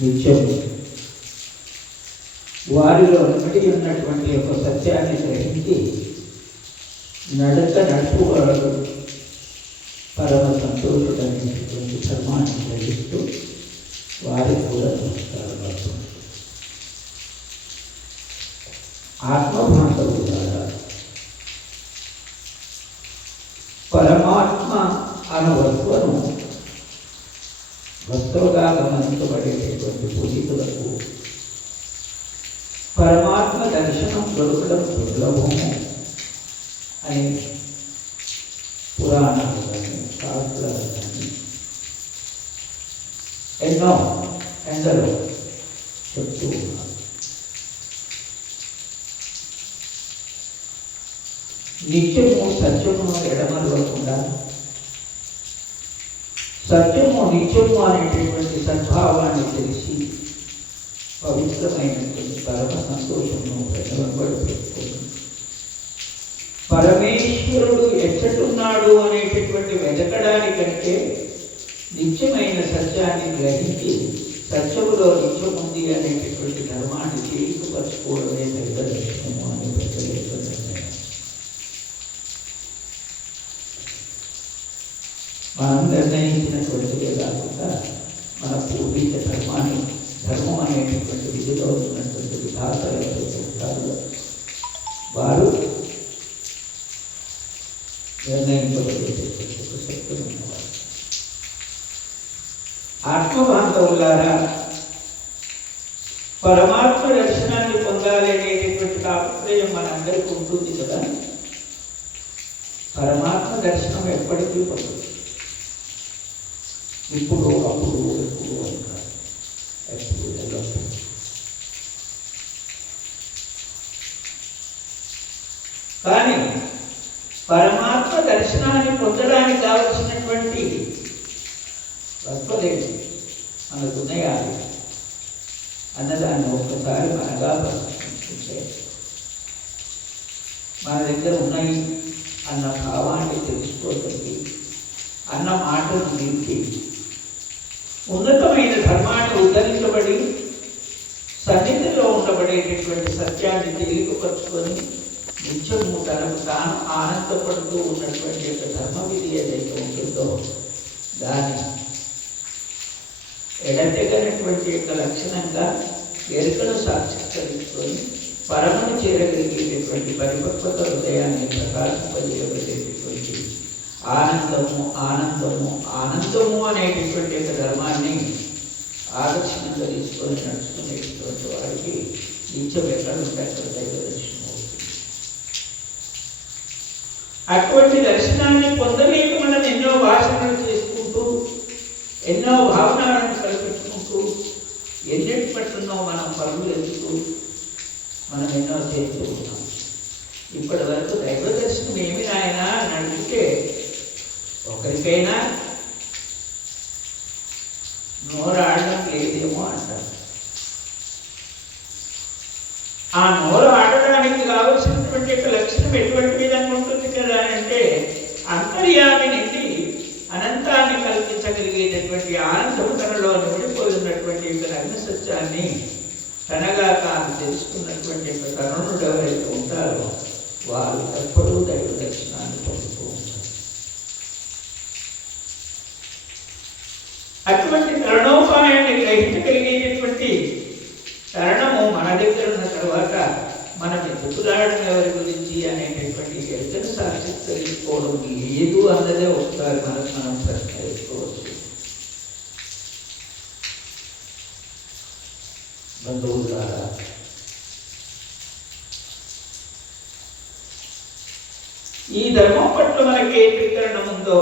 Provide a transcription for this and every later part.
నిత్యము వారిలో నిమిడి ఉన్నటువంటి యొక్క సత్యాన్ని గ్రహించి నడుపువాడు పరమ సంతోషుడైనటువంటి ధర్మాన్ని గ్రహిస్తూ వారికి కూడా నమస్కారం. ఆత్మభాంతవు ద్వారా పరమాత్మ అన్న వస్తువును వస్తువుగా గమనించబడేటటువంటి పునీతులకు పరమాత్మ దర్శనం దొరకడం దుర్లభము అని పురాణాలు కానీ శాస్త్రాలు కానీ ఎందరో చెప్తూ ఉన్నారు. నిత్యము సత్యమును ఎడమరవకుండా సత్యము నిత్యము అనేటటువంటి సద్భావాన్ని తెలిసి పవిత్రమైనటువంటి పరమ సంతోషమును వెంబడి పెట్టుకొని పరమేశ్వరుడు ఎచ్చటున్నాడు అనేటటువంటి వెతకడానికంటే నిత్యమైన సత్యాన్ని గ్రహించి సత్యములో నిత్యం ఉంది అనేటటువంటి ధర్మాన్ని తేలికపరచుకోవడమే దైవదర్శనము అని ప్రజలు. మనం నిర్ణయించినటువంటిదే కాకుండా మన పూర్వీక ధర్మం అనేటటువంటి విధిలో ఉన్నటువంటి విధాతలు ఉంటారు, వారు నిర్ణయించబడేటటువంటి ఒక శక్తులు ఉన్నవారు. ఆత్మబాంధవులారా, పరమాత్మ దర్శనాన్ని పొందాలి అనేటటువంటి తాపత్రయం మనందరికీ ఉంటుంది కదా. పరమాత్మ దర్శనం ఎప్పటికీ పొందుతుంది. ఇప్పుడు అప్పుడు ఎప్పుడు అంటారు, ఎప్పుడు ఎల్లప్పుడు. కానీ పరమాత్మ దర్శనాన్ని పొందడానికి కావలసినటువంటి తత్వలేదు మనకు ఉన్నాయాలి అన్నదాన్ని ఒక్కసారి మనగా పరిశీలించుకుంటే మన దగ్గర ఉన్నాయి అన్న భావాన్ని తెలుసుకోగలిగి అన్న మాటను నిలిపి ఉన్నతమైన ధర్మాన్ని ఉద్ధరించబడి సన్నిధిలో ఉండబడేటటువంటి సత్యాన్ని తేలికపరుచుకొని నిత్యము తనకు తాను ఆనందపడుతూ ఉన్నటువంటి యొక్క ధర్మ విధి ఏదైతే ఉంటుందో దాన్ని ఎడతెగనటువంటి యొక్క లక్షణంగా ఎరుకను సాక్షికరించుకొని పరమను చేరగలిగేటటువంటి పరిపక్వత హృదయాన్ని ప్రకాశింపజేయబడేటటువంటి ఆనందము అనేటటువంటి యొక్క ధర్మాన్ని ఆదర్శంగా తీసుకొని నడుచుకునేటటువంటి వారికి నిత్యం ఎక్కడ ఉంటే అక్కడ దైవ దర్శనం అవుతుంది. అటువంటి దర్శనాన్ని పొందలేక మనం ఎన్నో భాషణలు చేసుకుంటూ ఎన్నో భావనాలను కల్పించుకుంటూ ఎన్నిటి పట్టున్నో మనం పరుగులు ఎత్తుతూ మనం ఎన్నో చేస్తూ ఉన్నాం. ఇప్పటి వరకు దైవ దర్శనం ఏమి నాయనా అని అడిగితే ఒకరికైనా నోరు ఆడడం లేదేమో అంటారు. ఆ నోరు ఆడడానికి కావలసినటువంటి యొక్క లక్షణం ఎటువంటి విధంగా ఉంటుంది కదా అంటే అంతర్యామి నుండి అనంతాన్ని కల్పించగలిగేటటువంటి ఆనందము తనలో నిండిపోయినటువంటి యొక్క నగ్న సత్యాన్ని తనగా తాను తెలుసుకున్నటువంటి యొక్క తరుణుడు ఎవరైతే ఉంటారో వారు ఎప్పుడూ దైవ దర్శనాన్ని పొందుతూ ఉంటారు. అటువంటి తరుణోపాయాన్ని గ్రహించగలిగేటటువంటి తరుణము మన దగ్గర ఉన్న తర్వాత మనం ఎదుగులాడడం ఎవరి గురించి అనేటటువంటి ఎరుకను సాక్షికరించుకోవడం లేదు అన్నదే ఒకసారి మనం ప్రశ్న వేసుకోవచ్చు. బంధువులారా, ఈ ధర్మం పట్ల మనకి ఏ ప్రీకరణం ఉందో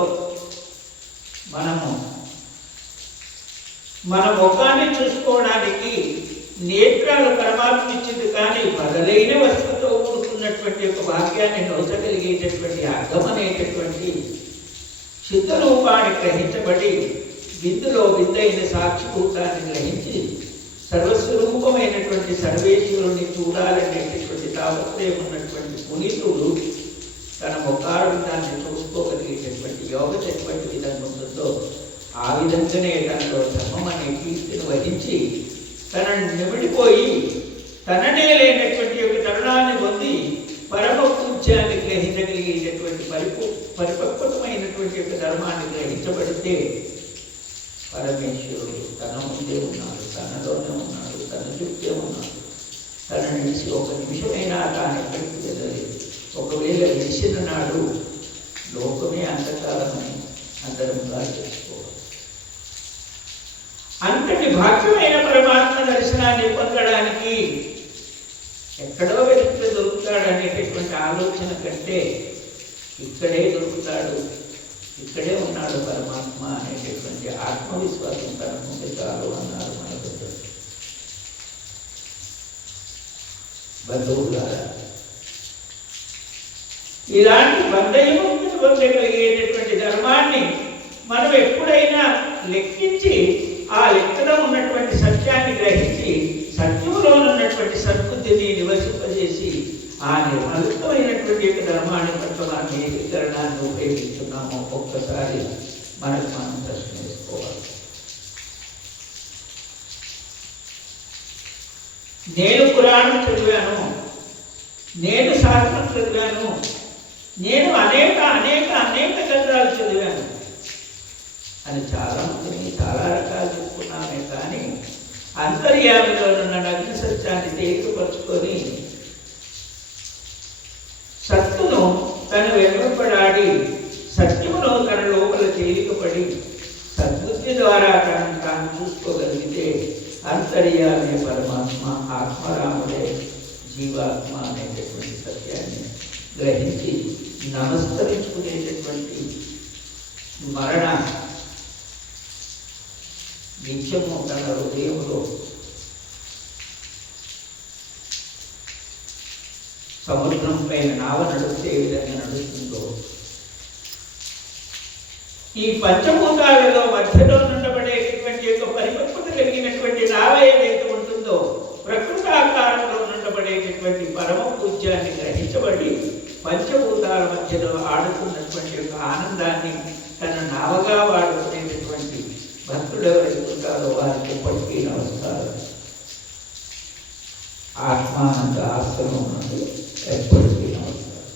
మనము మన ముఖాన్ని చూసుకోవడానికి నేత్రాలు పరమాత్మ ఇచ్చింది, కానీ బదలైన వస్తువుతో కూడుకున్నటువంటి ఒక భాగ్యాన్ని నోచగలిగేటటువంటి అర్థం అనేటటువంటి చిత్తరూపాన్ని గ్రహించబడి బిందులో బిందైన సాక్షిభూతాన్ని గ్రహించి సర్వస్వరూపమైనటువంటి సర్వేశ్వరుని చూడాలనేటటువంటి తాపత్రయం ఉన్నటువంటి పునీతుడు తన ముఖారుదాన్ని చూసుకోగలిగేటటువంటి యోగ ఎటువంటి విధంగా ఉంటుందో ఆ విధంగానే తనలో ధర్మం అనే కీర్తిని వహించి తనను నిమిడిపోయి తననే లేనటువంటి ఒక తరుణాన్ని పొంది పరమ పూజ్యాన్ని గ్రహించగలిగేటటువంటి పరిపక్వమైనటువంటి యొక్క ధర్మాన్ని గ్రహించబడితే పరమేశ్వరుడు తన ముందే ఉన్నాడు, తనలోనే ఉన్నాడు, తన చుట్టే ఉన్నాడు. తన నిలిచి ఒక నిమిషమైనా తాను ఎక్కడికి వెళ్ళలేదు. ఒకవేళ నిలిచిన నాడు లోకమే అంధకారమని అందరంగా చేసుకోవాలి. అంతటి భాగ్యమైన పరమాత్మ దర్శనాన్ని పొందడానికి ఎక్కడో వెతికితే దొరుకుతాడు అనేటటువంటి ఆలోచన కంటే ఇక్కడే దొరుకుతాడు, ఇక్కడే ఉన్నాడు పరమాత్మ అనేటటువంటి ఆత్మవిశ్వాసం తన ముందు చాలు అన్నారు మన బంధువులారా. ఇలాంటి బంధయుక్తిని పొందగలిగేటటువంటి ధర్మాన్ని మనం ఎప్పుడైనా లెక్కించి ఆ లెక్కలో ఉన్నటువంటి సత్యాన్ని గ్రహించి సత్యంలో ఉన్నటువంటి సద్బుద్ధిని నివసింపజేసి ఆ నిర్మలితమైనటువంటి యొక్క ధర్మాన్ని పట్ల మనం ఏ వికరణాన్ని ఉపయోగిస్తున్నామో ఒక్కసారి మనకు మనం ప్రశ్న వేసుకోవాలి. నేను పురాణం చదివాను, నేను శాస్త్రం చదివాను, నేను అనేక అనేక అనేక గ్రంథాలు చదివాను అని చాలామందిని చాలా రకాలు చెప్పుకున్నామే. కానీ అంతర్యామిలో ఉన్న నగ్న సత్యాన్ని తేలికపరుచుకొని సత్తును తన వెంబడాడి సత్యమును తన లోపల తేలికపడి సద్బుద్ధి ద్వారా తనను తాను చూసుకోగలిగితే అంతర్యామి పరమాత్మ ఆత్మరాముడే జీవాత్మ అనేటటువంటి సత్యాన్ని గ్రహించి నమస్కరించుకునేటటువంటి మరణ నిత్యము తన హృదయంలో సముద్రం పైన నావ నడిస్తే ఏ విధంగా నడుస్తుందో ఈ పంచభూతాలలో మధ్యలో నుండబడేటటువంటి యొక్క పరిపక్వత కలిగినటువంటి నావ ఏదైతే ఉంటుందో ప్రకృతి ఆకారంలో నుండబడేటటువంటి పరమ పూజ్యాన్ని గ్రహించబడి పంచభూతాల మధ్యలో ఆడుతున్నటువంటి యొక్క ఆనందాన్ని తన నావగా వాడుకునేటటువంటి భక్తులు ఎవరైతే ఉంటారో వారికి ఎప్పటికీ నమస్కారం. ఆత్మానంద ఆశ్రమం నుండి ఎప్పటికీ నమస్కారం.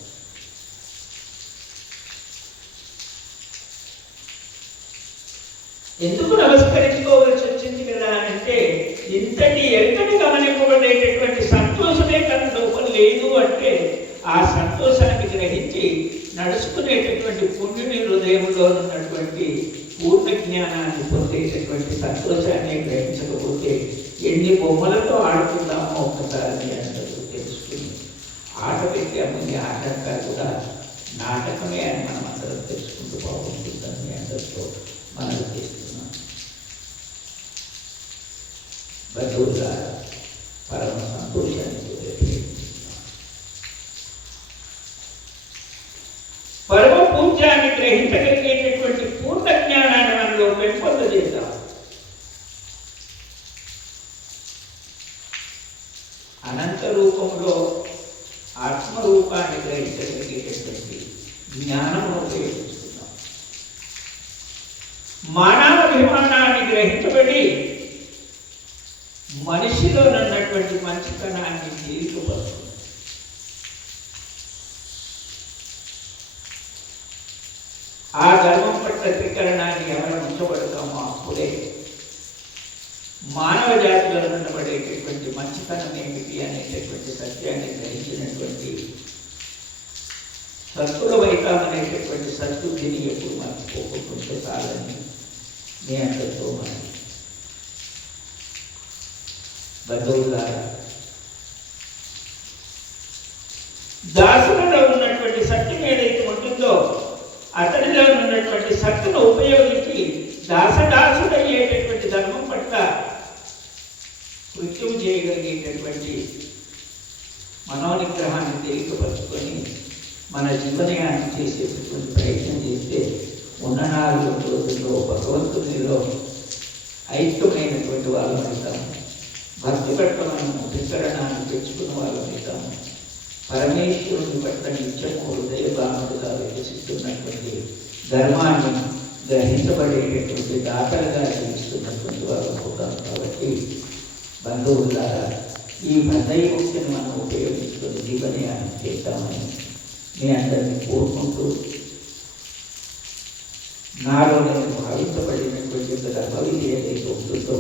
ఎందుకు నమస్కరించుకోవాల్సి వచ్చింది కదా అంటే ఇంతటి ఎంతటి గమనింపబడేటటువంటి సంతోషమే తన లోపల లేదు అంటే ఆ సంతోషాన్ని గ్రహించి నడుచుకునేటటువంటి పుణ్యుని హృదయంలో ఉన్నటువంటి పూర్ణ జ్ఞానాన్ని పొందేటటువంటి సంతోషాన్ని గ్రహించకపోతే ఎన్ని బొమ్మలతో ఆడుకుందామో ఒక్కసారి అందరూ తెలుసుకుని ఆట పెట్టాము. ఈ ఆట కూడా నాటకమే అని మనం అందరం తెలుసుకుంటూ బాగుంటుందని అందరితో మనం చేస్తున్నాం. బంధువుల పరమ సంతోషాన్ని పరమ పూజ్యాన్ని గ్రహించగలిగేటటువంటి పూర్ణ జ్ఞానాన్ని మనలో పెంపొందజేద్దాం. అనంత రూపంలో ఆత్మరూపాన్ని గ్రహించగలిగేటటువంటి జ్ఞానమును ఉపయోగించుకుందాం. మానవాభిమానాన్ని గ్రహించబడి మనిషిలో ఉన్నటువంటి మంచితనాన్ని తీర్పుపరుస్తుంది. ఆ ధర్మం పట్ల త్రికరణాన్ని ఎవరు ఉంచబడతామో అప్పుడే మానవ జాతిలో ఉండబడేటటువంటి మంచితనం ఏమిటి అనేటటువంటి సత్యాన్ని గ్రహించినటువంటి సత్తులవైతామనేటటువంటి సద్బుద్ధిని ఎప్పుడు మర్చిపోకుంటుంటే చాలని మీ అందరితో మనం బంధువులారా. దాసులలో ఉన్నటువంటి సత్యం ఏదైతే ఉంటుందో అతడిలో ఉన్నటువంటి సత్తును ఉపయోగించి దాసదాసుడయ్యేటటువంటి ధర్మం పట్ల కృత్యం చేయగలిగేటటువంటి మనోనిగ్రహాన్ని తేలికపరుచుకొని మన జీవనయాన్ని చేసేటటువంటి ప్రయత్నం చేస్తే ఉన్న 4 రోజుల్లో భగవంతునిలో ఐక్యమైనటువంటి వాళ్ళం అవుతాము. భక్తి పట్ల మనం వికరణాన్ని తెచ్చుకున్న వాళ్ళం అవుతాము. పరమేశ్వరుని పట్ల నిత్యము హృదయభావముగా వికసిస్తున్నటువంటి ధర్మాన్ని గ్రహించబడేటటువంటి దాతలుగా జీవిస్తున్నటువంటి వారు అవుతాం. కాబట్టి బంధువులారా, ఈ బంధయుక్తిని మనం ఉపయోగించుకొని జీవనయానం చేద్దామని మీ అందరినీ కోరుకుంటూ, నాలో నేను భావించబడినటువంటి ధర్మవిధి ఏదైతే ఉంటుందో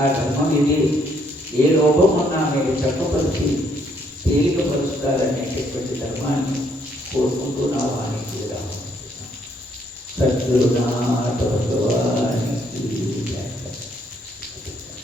ఆ ధర్మవిధి ఏ లోపం ఉన్నా మీరు చెప్పపరిచి తేలికపరుస్తారనేటటువంటి ధర్మాన్ని కోరుకుంటూ నా వాణికి విరామం. సద్గురు